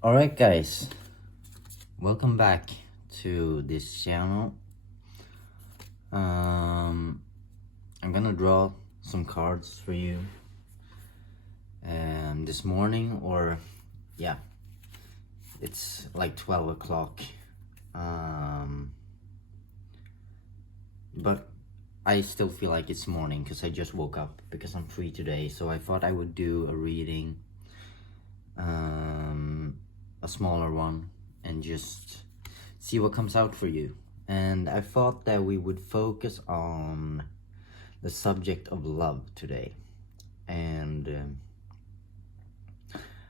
Alright guys, welcome back to this channel. I'm gonna draw some cards for you this morning, or yeah, it's like 12 o'clock. But I still feel like it's morning because I just woke up because I'm free today. So I thought I would do a reading, a smaller one, and just see what comes out for you. And I thought that we would focus on the subject of love today. And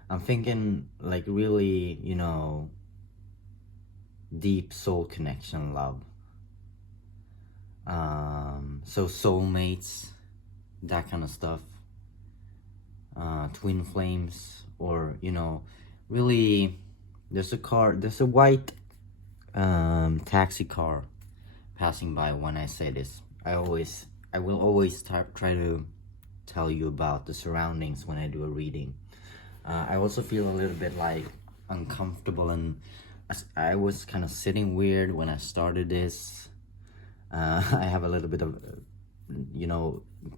I'm thinking like really, deep soul connection love. So soulmates, that kind of stuff. Twin flames, or really, there's a white taxi car passing by when I say this. I will always try to tell you about the surroundings when I do a reading. I also feel a little bit like uncomfortable, and I was kind of sitting weird when I started this. I have a little bit of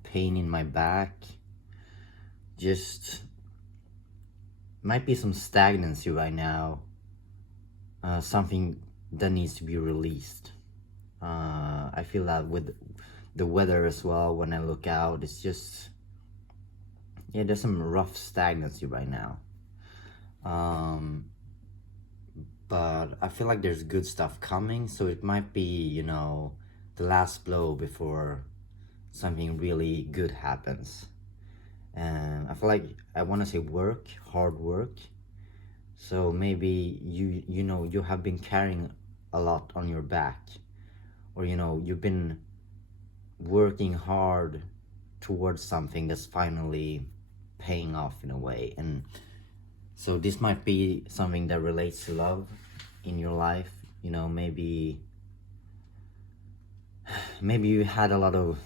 pain in my back. Just might be some stagnancy right now. Something that needs to be released. I feel that with the weather as well. When I look out, it's just, yeah, there's some rough stagnancy right now. But I feel like there's good stuff coming, so it might be, the last blow before something really good happens. And I feel like I want to say hard work. So maybe you have been carrying a lot on your back, or you've been working hard towards something that's finally paying off in a way. And so this might be something that relates to love in your life. Maybe you had a lot of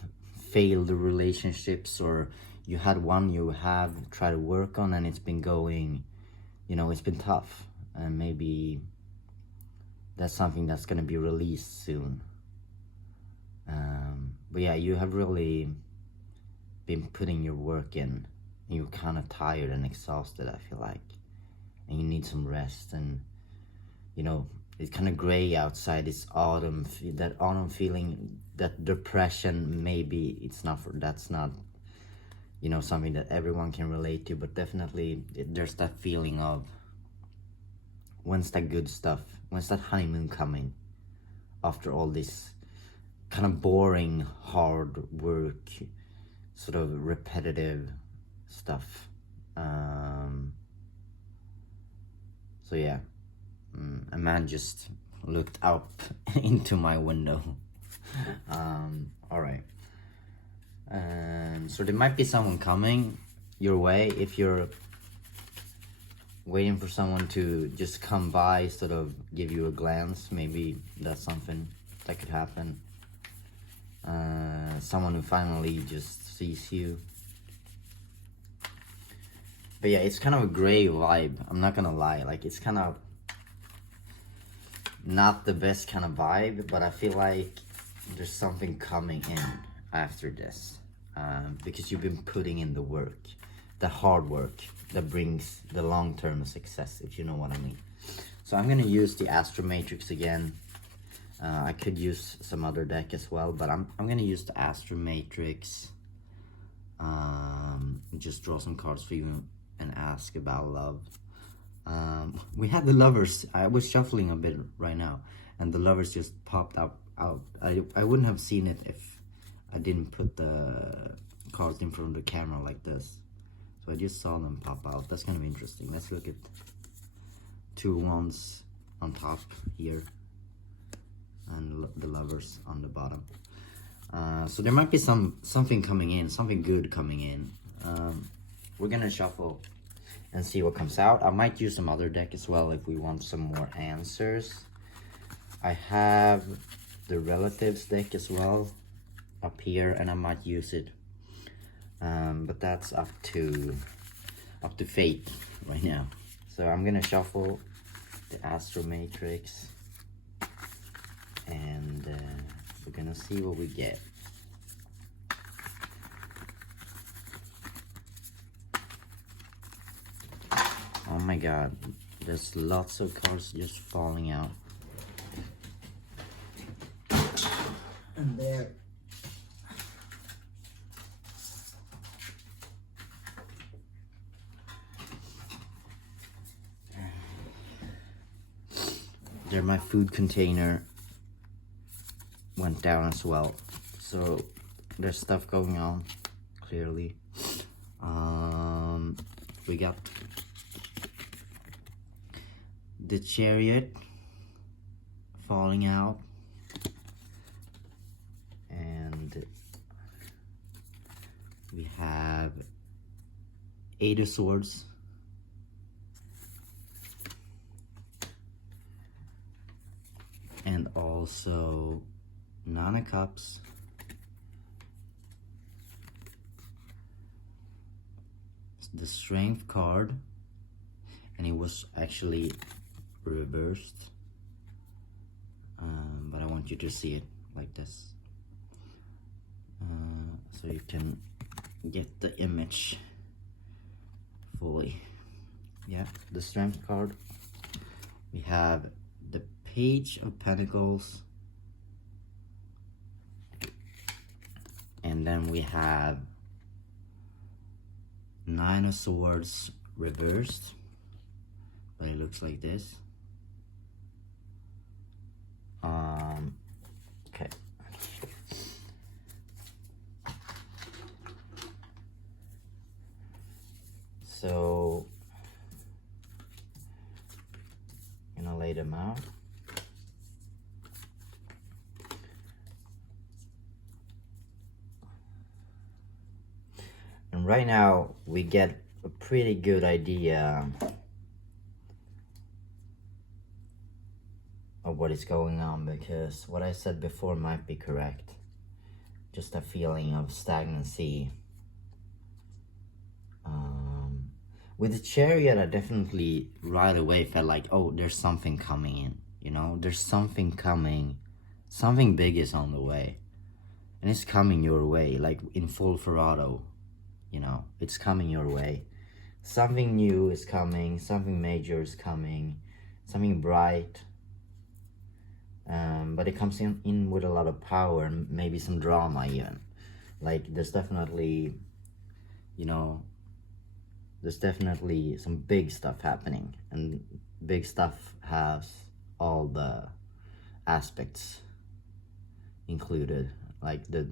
failed relationships, or you had one you have tried to work on and it's been going, it's been tough, and maybe that's something that's going to be released soon. But yeah, you have really been putting your work in, and you're kind of tired and exhausted, I feel like, and you need some rest. And it's kind of gray outside. It's autumn, that autumn feeling, that depression. Maybe that's not something that everyone can relate to, but definitely there's that feeling of, when's that good stuff, when's that honeymoon coming after all this kind of boring hard work, sort of repetitive stuff. So yeah, a man just looked up into my window. All right. So there might be someone coming your way. If you're waiting for someone to just come by, sort of give you a glance, maybe that's something that could happen. Someone who finally just sees you. But yeah, it's kind of a gray vibe, I'm not gonna lie. Like, it's kind of not the best kind of vibe, but I feel like there's something coming in after this, because you've been putting in the work, the hard work that brings the long-term success, if you know what I mean. So I'm gonna use the Astromatrix again. I could use some other deck as well, but I'm gonna use the Astromatrix. Just draw some cards for you and ask about love. We had the Lovers. I was shuffling a bit right now, and the Lovers just popped up out. I wouldn't have seen it if I didn't put the cards in front of the camera like this. So I just saw them pop out. That's kind of interesting. Let's look at two wands on top here, and the Lovers on the bottom. So there might be something coming in, something good coming in. We're gonna shuffle and see what comes out. I might use some other deck as well if we want some more answers. I have the Relatives deck as well up here, and I might use it. But that's up to fate right now. So I'm gonna shuffle the Astromatrix, and we're gonna see what we get. Oh my god, there's lots of cards just falling out. And there. There, my food container went down as well. So there's stuff going on, clearly. We got the Chariot falling out, and we have Eight of Swords, and also Nine of Cups, the Strength card, and it was actually reversed, but I want you to see it like this, so you can get the image fully. Yeah, the Strength card. We have the Page of Pentacles, and then we have Nine of Swords reversed, but it looks like this. Okay. So I'm gonna lay them out. And right now we get a pretty good idea of what is going on, because what I said before might be correct. Just a feeling of stagnancy. With the Chariot, I definitely right away felt like, oh, there's something coming in, you know, there's something coming, something big is on the way, and it's coming your way, like in full throttle, you know, it's coming your way. Something new is coming, something major is coming, something bright, but it comes in with a lot of power and maybe some drama even. Like there's definitely, you know, there's definitely some big stuff happening, and big stuff has all the aspects included, like the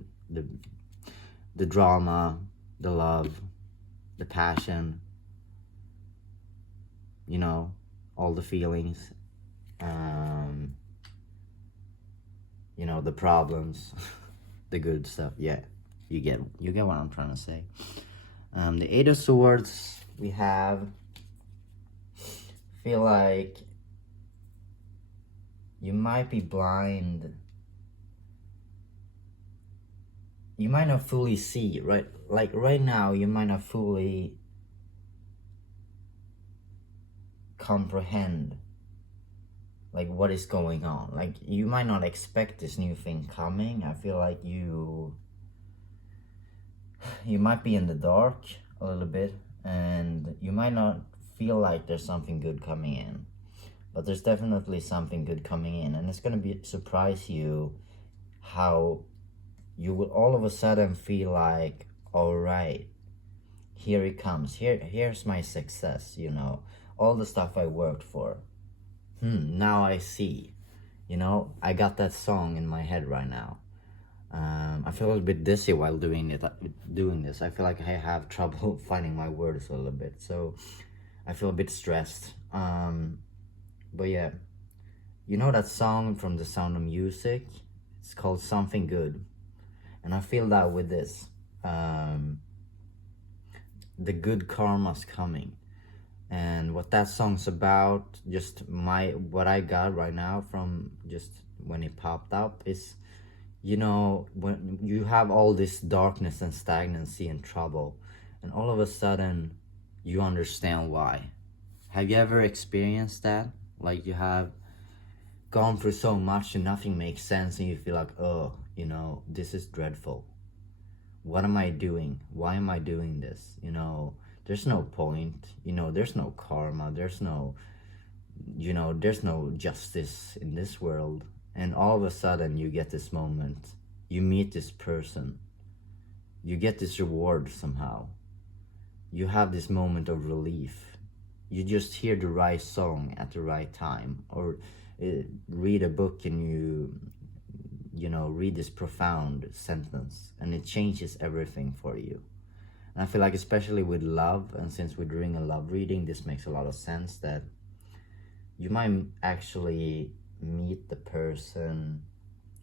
drama, the love, the passion, you know, all the feelings, you know, the problems, the good stuff. Yeah, you get what I'm trying to say. The Eight of Swords we have, feel like you might be blind. You might not fully see, right? Like right now, you might not fully comprehend like what is going on. Like you might not expect this new thing coming. I feel like you might be in the dark a little bit, and you might not feel like there's something good coming in, but there's definitely something good coming in, and it's gonna surprise you how you will all of a sudden feel like, all right, here it comes, here's my success, you know, all the stuff I worked for. Now I see, you know, I got that song in my head right now. I feel a little bit dizzy while doing this. I feel like I have trouble finding my words a little bit, so I feel a bit stressed. But yeah, you know that song from The Sound of Music? It's called Something Good, and I feel that with this. The good karma's coming, and what that song's about, just what I got right now from just when it popped up is, you know, when you have all this darkness and stagnancy and trouble, and all of a sudden you understand why. Have you ever experienced that? Like you have gone through so much and nothing makes sense and you feel like, oh, you know, this is dreadful. What am I doing? Why am I doing this? You know, there's no point. You know, there's no karma. There's no, you know, there's no justice in this world. And all of a sudden you get this moment. You meet this person. You get this reward somehow. You have this moment of relief. You just hear the right song at the right time, or read a book and you know, read this profound sentence and it changes everything for you. And I feel like especially with love, and since we're doing a love reading, this makes a lot of sense, that you might actually meet the person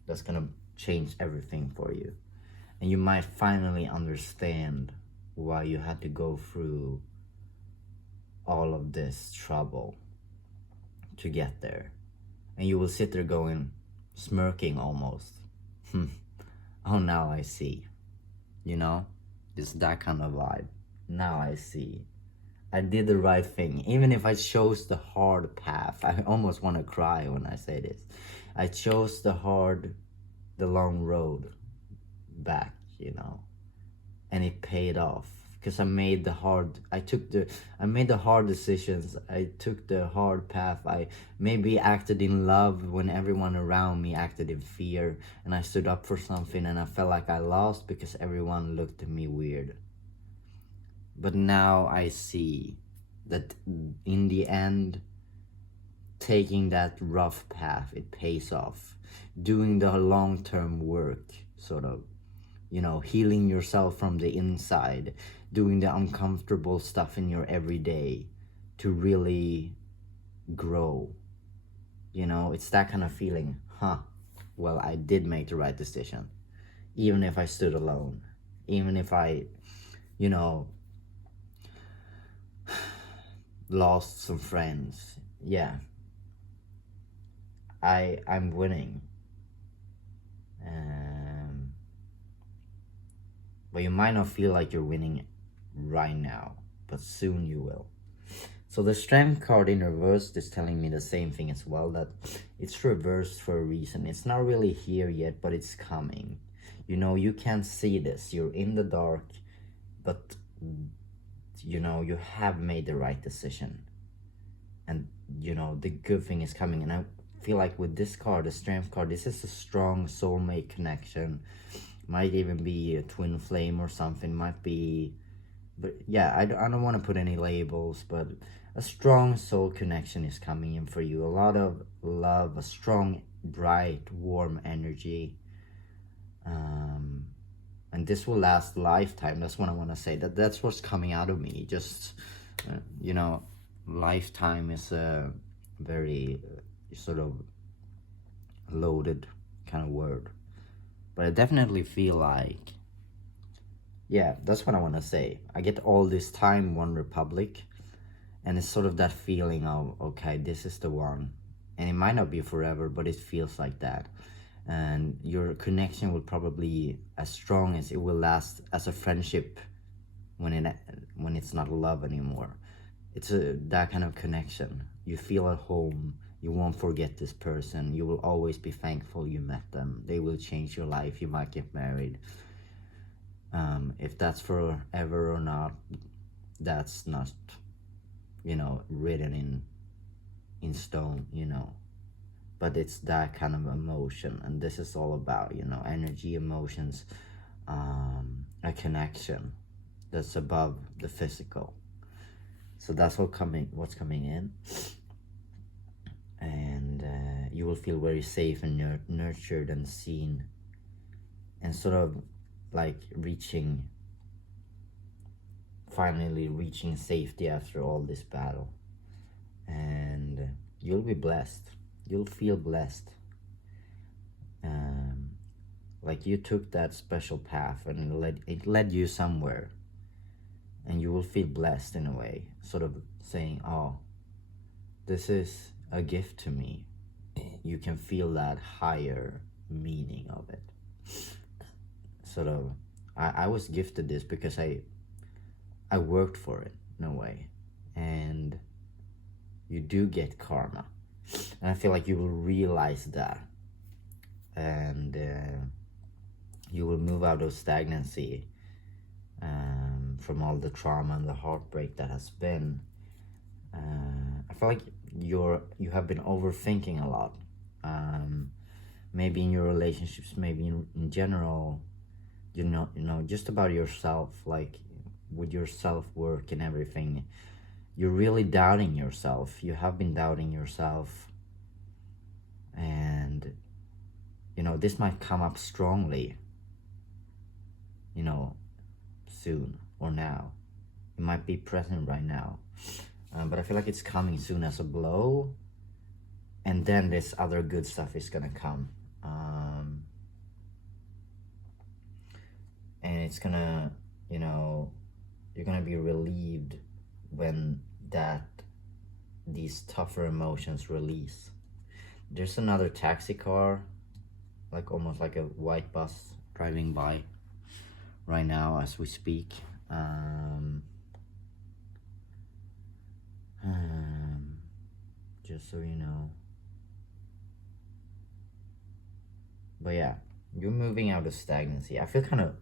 that's gonna change everything for you. And you might finally understand why you had to go through all of this trouble to get there. And you will sit there going, smirking almost. Oh, now I see. You know? It's that kind of vibe. Now I see. I did the right thing. Even if I chose the hard path. I almost want to cry when I say this. I chose the long road back, you know. And it paid off. Because I made the hard decisions. I took the hard path. I maybe acted in love when everyone around me acted in fear, and I stood up for something and I felt like I lost because everyone looked at me weird. But now I see that in the end, taking that rough path, it pays off. Doing the long-term work, sort of, you know, healing yourself from the inside, doing the uncomfortable stuff in your everyday to really grow. You know, it's that kind of feeling, well, I did make the right decision. Even if I stood alone, even if I, you know, lost some friends. Yeah, I'm winning. But you might not feel like you're winning right now, but soon you will. So the Strength card in reverse is telling me the same thing as well, that it's reversed for a reason. It's not really here yet, but it's coming. You know, you can't see this. You're in the dark, but you know, you have made the right decision. And you know, the good thing is coming. And I feel like with this card, the Strength card, this is a strong soulmate connection. Might even be a twin flame or something. Might be, but yeah, I don't want to put any labels, but a strong soul connection is coming in for you. A lot of love, a strong, bright, warm energy. And this will last a lifetime. That's what I want to say. That's what's coming out of me. Just, you know, lifetime is a very sort of loaded kind of word. But I definitely feel like, yeah, that's what I want to say. I get all this time, One Republic, and it's sort of that feeling of, okay, this is the one. And it might not be forever, but it feels like that. And your connection will probably as strong as it will last as a friendship when it's not love anymore. It's that kind of connection. You feel at home. You won't forget this person. You will always be thankful you met them. They will change your life. You might get married. If that's forever or not, that's not, you know, written in stone, you know. But it's that kind of emotion. And this is all about, you know, energy, emotions, a connection that's above the physical. So that's what's coming in. And you will feel very safe and nurtured and seen, and sort of like finally reaching safety after all this battle. And you'll be blessed. You'll feel blessed. Like you took that special path and it led you somewhere. And you will feel blessed in a way, sort of saying, oh, this is a gift to me. You can feel that higher meaning of it. Sort of, I was gifted this because I worked for it in a way. And you do get karma. And I feel like you will realize that. And you will move out of stagnancy from all the trauma and the heartbreak that has been. I feel like you have been overthinking a lot. Maybe in your relationships, maybe in general, you know, just about yourself, like with your self-work and everything. You're really doubting yourself. You have been doubting yourself. And, you know, this might come up strongly, you know, soon or now. It might be present right now. But I feel like it's coming soon as a blow. And then this other good stuff is gonna come. And it's gonna, you know, you're gonna be relieved when these tougher emotions release. There's another taxi car, like almost like a white bus driving by right now as we speak. Just so you know. But yeah, you're moving out of stagnancy. I feel kind of,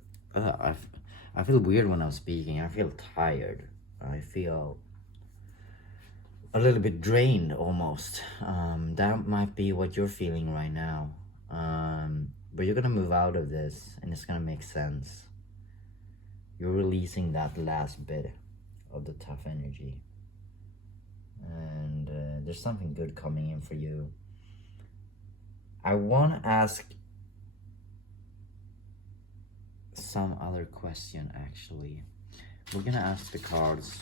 I feel weird when I'm speaking. I feel tired. I feel a little bit drained almost. That might be what you're feeling right now. But you're gonna move out of this and it's gonna make sense. You're releasing that last bit of the tough energy. And there's something good coming in for you. I want to ask some other question actually. We're gonna ask the cards.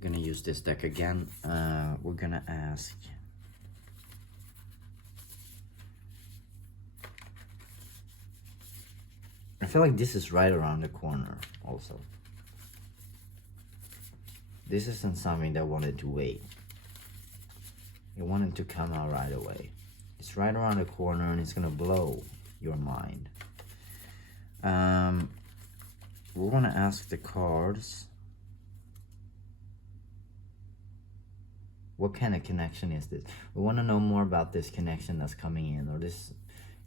We're gonna use this deck again. We're gonna ask I feel like this is right around the corner also. This isn't something that wanted to wait. It wanted to come out right away. It's right around the corner and it's gonna blow your mind. We're gonna ask the cards, what kind of connection is this? We want to know more about this connection that's coming in, or this,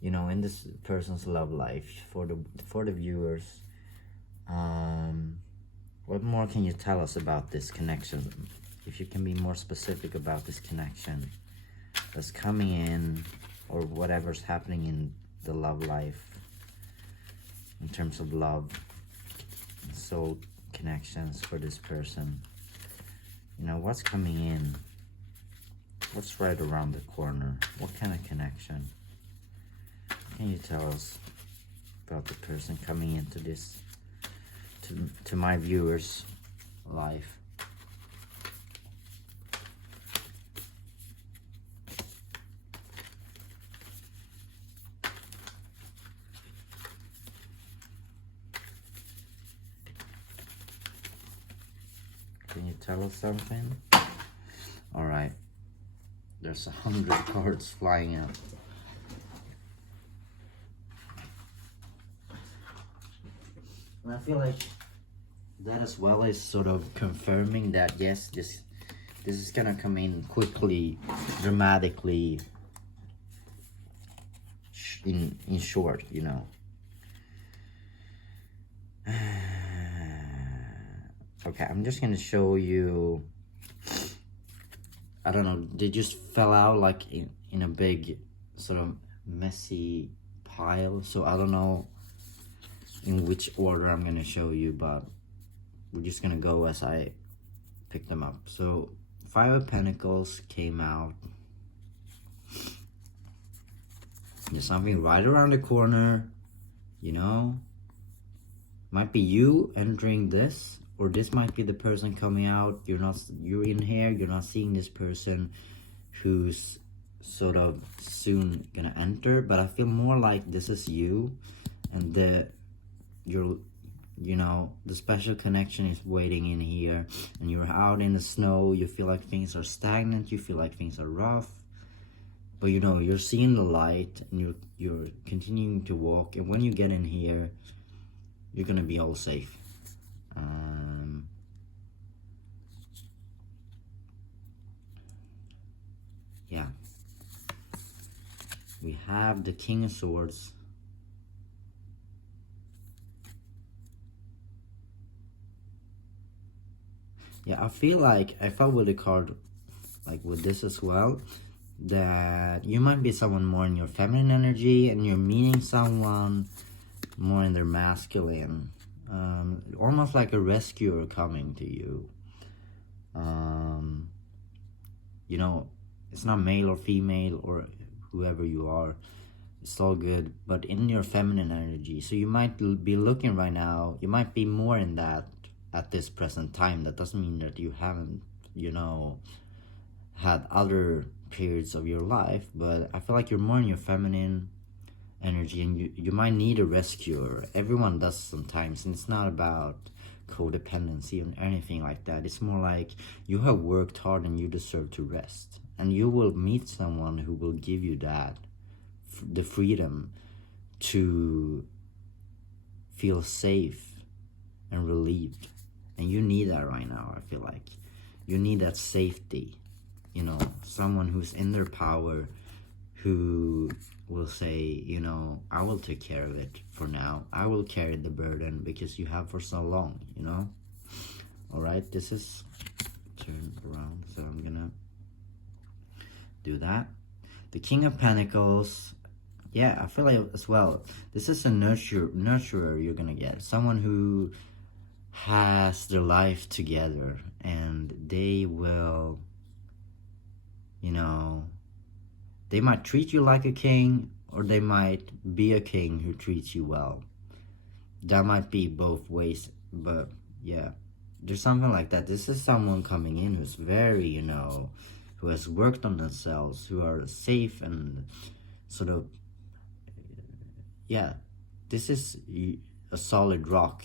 you know, in this person's love life for the viewers. What more can you tell us about this connection? If you can be more specific about this connection that's coming in, or whatever's happening in the love life, in terms of love, soul connections for this person. You know, what's coming in? What's right around the corner? What kind of connection? Can you tell us about the person coming into this, to my viewers' life? Can you tell us something? All right. There's 100 cards flying out. And I feel like that as well is sort of confirming that yes, this is gonna come in quickly, dramatically, in short, you know. Okay, I'm just gonna show you. I don't know, they just fell out like in a big sort of messy pile. So I don't know in which order I'm gonna show you, but we're just gonna go as I pick them up. So 5 of Pentacles came out. There's something right around the corner, you know. Might be you entering this, or this might be the person coming out. You're in here, you're not seeing this person who's sort of soon gonna enter, but I feel more like this is you, and you know, the special connection is waiting in here, and you're out in the snow. You feel like things are stagnant, you feel like things are rough, but you know, you're seeing the light, and you're continuing to walk, and when you get in here, you're gonna be all safe. Yeah. We have the King of Swords. Yeah, I feel like I felt with the card, like with this as well, that you might be someone more in your feminine energy and you're meeting someone more in their masculine. Almost like a rescuer coming to you. You know, it's not male or female or whoever you are. It's all good, but in your feminine energy. So you might be looking right now, you might be more in that at this present time. That doesn't mean that you haven't, you know, had other periods of your life, but I feel like you're more in your feminine energy and you might need a rescuer. Everyone does sometimes, and it's not about codependency or anything like that. It's more like you have worked hard and you deserve to rest, and you will meet someone who will give you that, the freedom to feel safe and relieved. And you need that right now. I feel like you need that safety, you know, someone who's in their power, who will say, you know, I will take care of it for now. I will carry the burden because you have for so long, you know. All right, this is turned around, so I'm gonna do that. The King of Pentacles. Yeah, I feel like as well, this is a nurturer you're gonna get. Someone who has their life together, and they will, you know, they might treat you like a king, or they might be a king who treats you well. That might be both ways, but yeah, there's something like that. This is someone coming in who's very, you know, who has worked on themselves, who are safe and sort of, yeah, this is a solid rock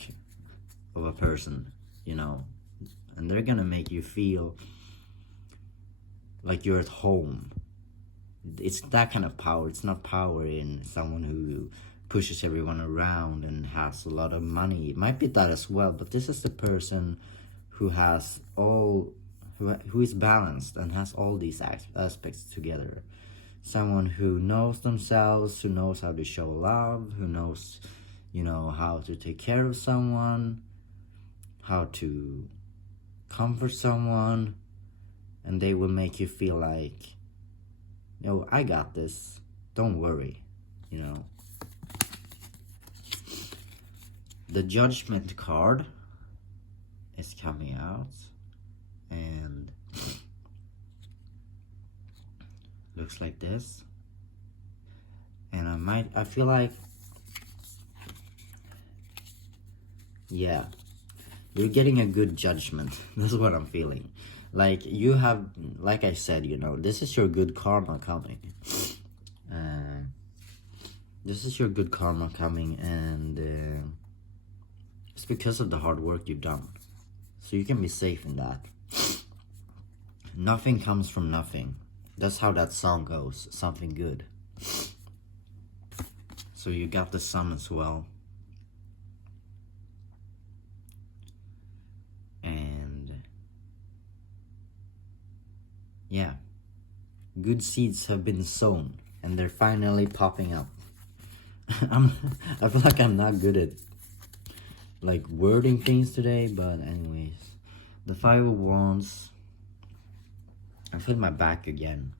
of a person, you know, and they're gonna make you feel like you're at home. It's that kind of power. It's not power in someone who pushes everyone around and has a lot of money. It might be that as well, but this is the person who has all, who is balanced and has all these aspects together. Someone who knows themselves, who knows how to show love, who knows, you know, how to take care of someone, how to comfort someone, and they will make you feel like, yo, I got this, don't worry, you know. The Judgment card is coming out, and looks like this. And I feel like, yeah, you're getting a good judgment. That's what I'm feeling. Like you have, like I said, you know, this is your good karma coming. This is your good karma coming, and it's because of the hard work you've done. So you can be safe in that. Nothing comes from nothing. That's how that song goes. Something good. So you got the Sun as well. And yeah, good seeds have been sown and they're finally popping up. I feel like I'm not good at like wording things today, but anyways, the Five of Wands. I feel my back again,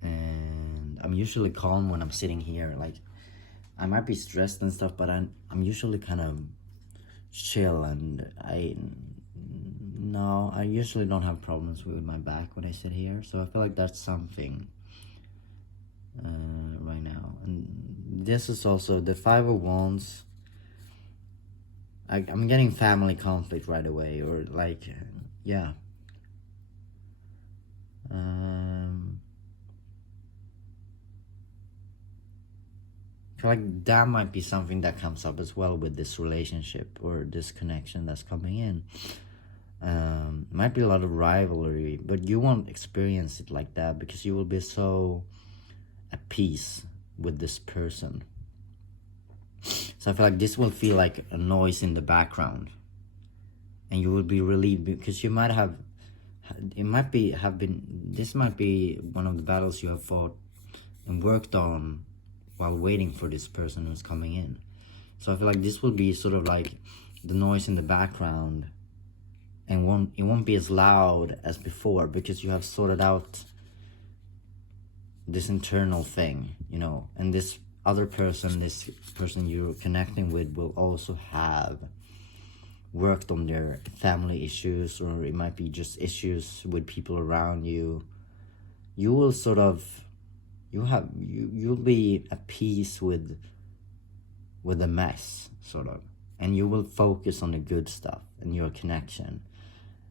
and I'm usually calm when I'm sitting here. Like I might be stressed and stuff, but I'm usually kind of chill, and I usually don't have problems with my back when I sit here. So I feel like that's something right now. And this is also the Five of Wands. I'm getting family conflict right away, or like, yeah. I feel like that might be something that comes up as well with this relationship or this connection that's coming in. Might be a lot of rivalry, but you won't experience it like that because you will be so at peace with this person. So I feel like this will feel like a noise in the background, and you will be relieved because you might have it might be have been this might be one of the battles you have fought and worked on while waiting for this person who's coming in. So I feel like this will be sort of like the noise in the background, and it won't be as loud as before, because you have sorted out this internal thing, you know, and this person you're connecting with will also have worked on their family issues, or it might be just issues with people around you. You will sort of, you'll be at peace with the mess, sort of, and you will focus on the good stuff and your connection.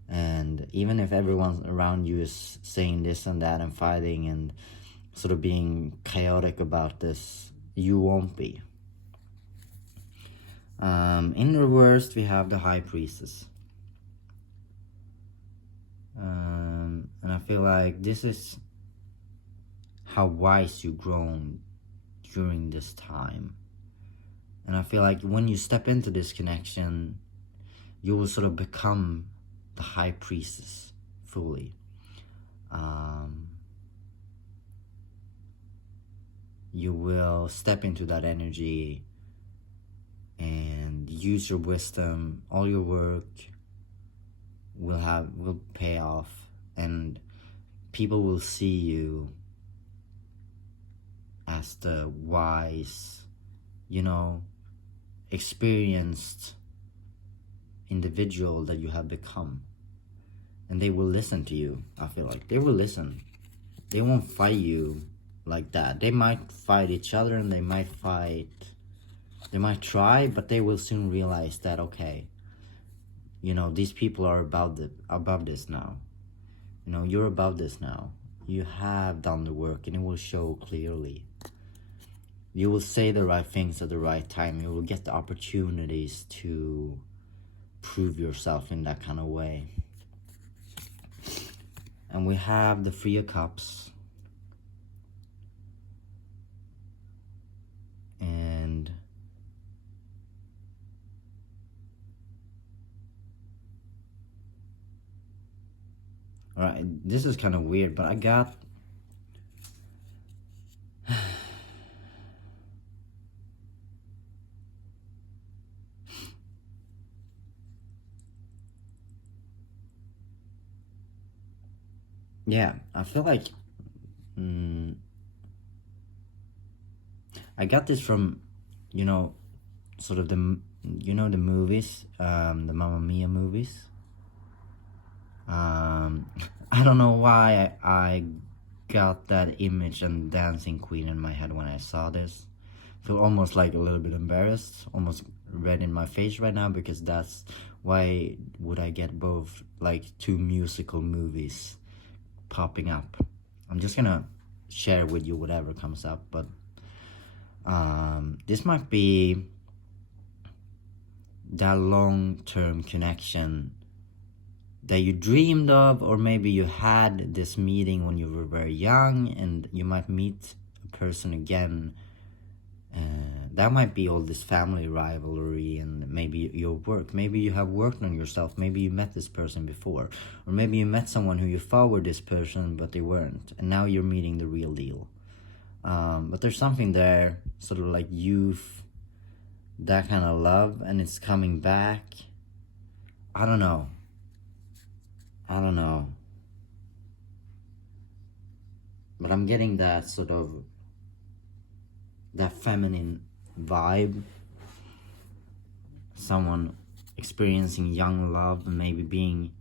And even if everyone around you is saying this and that and fighting and sort of being chaotic about this, you won't be. In reverse, we have the High Priestess. And I feel like this is how wise you've grown during this time. And I feel like when you step into this connection, you will sort of become the High Priestess fully. You will step into that energy and use your wisdom. All your work will pay off, and people will see you as the wise, you know, experienced individual that you have become. And they will listen to you. I feel like they will listen. They won't fight you like that. They might fight each other, and they might try, but they will soon realize that, okay, you know, these people are above this now. You know, you're above this now. You have done the work, and it will show clearly. You will say the right things at the right time. You will get the opportunities to prove yourself in that kind of way. And we have the Three of Cups. And alright, this is kind of weird, but I got yeah, I feel like I got this from, you know, sort of the, you know, the movies, the Mamma Mia movies. I don't know why I got that image and Dancing Queen in my head when I saw this. I feel almost like a little bit embarrassed, almost red in my face right now, because that's why would I get both, like, two musical movies popping up. I'm just gonna share with you whatever comes up, but this might be that long-term connection that you dreamed of, or maybe you had this meeting when you were very young, and you might meet a person again. That might be all this family rivalry, and maybe your work. Maybe you have worked on yourself. Maybe you met this person before, or maybe you met someone who you thought were this person, but they weren't, and now you're meeting the real deal. But there's something there, sort of like youth, that kind of love, and it's coming back. I don't know. But I'm getting that sort of, that feminine vibe. Someone experiencing young love and maybe being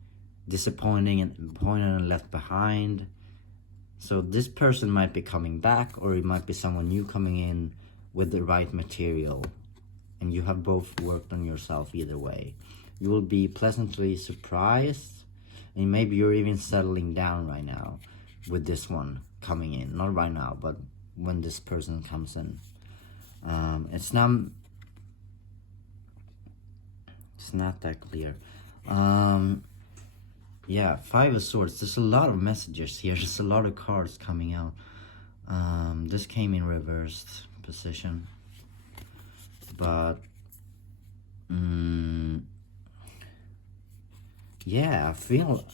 disappointed and left behind. So this person might be coming back, or it might be someone new coming in with the right material. And you have both worked on yourself either way. You will be pleasantly surprised, and maybe you're even settling down right now with this one coming in. Not right now, but when this person comes in. It's not that clear. Yeah, Five of Swords. There's a lot of messages here. There's a lot of cards coming out. This came in reversed position. But yeah, I feel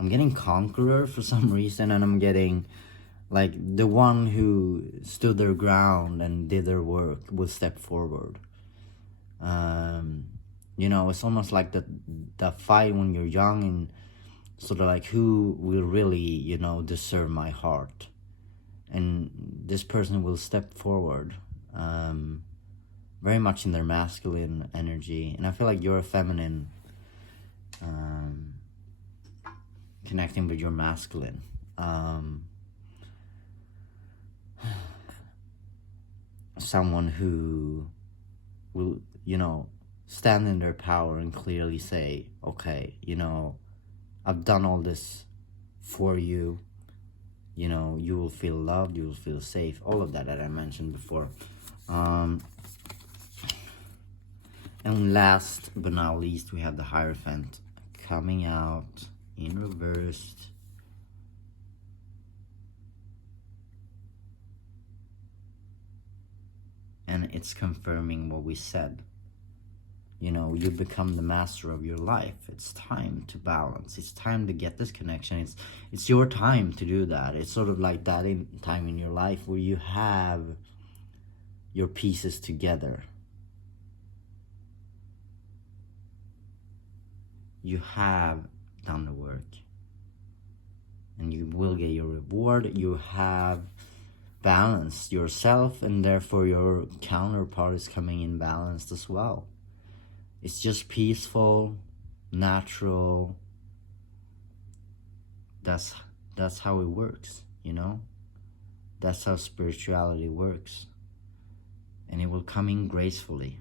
I'm getting conqueror for some reason, and I'm getting like the one who stood their ground and did their work will step forward. You know, it's almost like the fight when you're young, and sort of like who will really, you know, deserve my heart. And this person will step forward, very much in their masculine energy. And I feel like you're a feminine, connecting with your masculine. Someone who will, you know, stand in their power and clearly say, okay, you know, I've done all this for you. You know, you will feel loved, you will feel safe, all of that I mentioned before. And last but not least, we have the Hierophant coming out in reversed. And it's confirming what we said. You know, you become the master of your life. It's time to balance. It's time to get this connection. It's your time to do that. It's sort of like that time in your life where you have your pieces together. You have done the work. And you will get your reward. You have balanced yourself, and therefore your counterpart is coming in balanced as well. It's just peaceful, natural. That's how it works, you know? That's how spirituality works. And it will come in gracefully.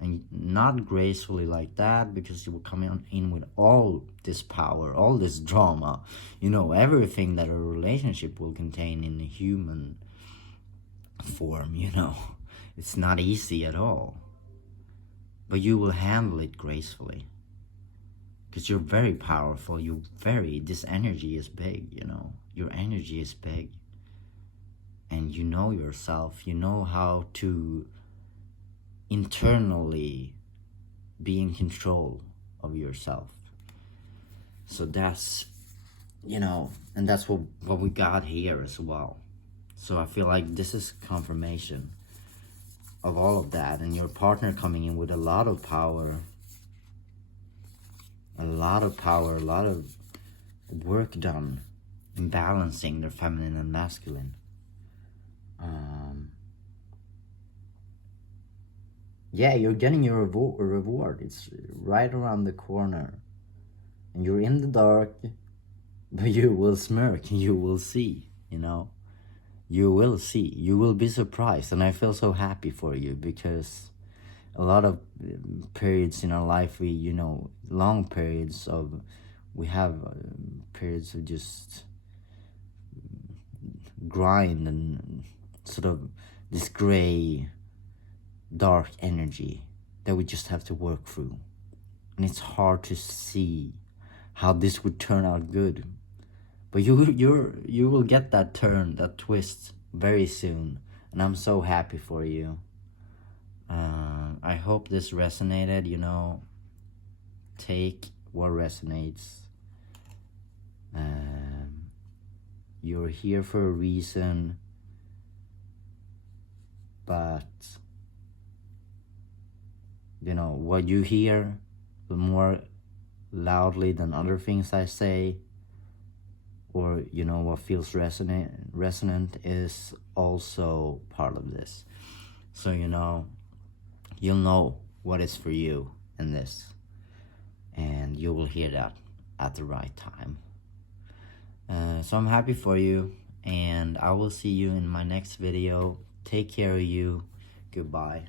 And not gracefully like that, because it will come in with all this power, all this drama, you know, everything that a relationship will contain in a human form, you know. It's not easy at all. But you will handle it gracefully. Because you're very powerful. This energy is big, you know. Your energy is big. And you know yourself. You know how to internally be in control of yourself. So that's, you know, and that's what we got here as well. So I feel like this is confirmation of all of that, and your partner coming in with a lot of power, a lot of work done in balancing their feminine and masculine. Yeah, you're getting your reward. It's right around the corner, and you're in the dark, but you will smirk, you will see, you know. You will see, you will be surprised, and I feel so happy for you, because a lot of periods in our life, we, you know, long periods of, we have periods of just grind and sort of this gray, dark energy that we just have to work through, and it's hard to see how this would turn out good. But you will get that turn, that twist very soon. And I'm so happy for you. I hope this resonated, you know. Take what resonates. You're here for a reason. But, you know, what you hear more loudly than other things I say, or, you know, what feels resonant is also part of this. So, you know, you'll know what is for you in this, and you will hear that at the right time. So I'm happy for you, and I will see you in my next video. Take care of you. Goodbye.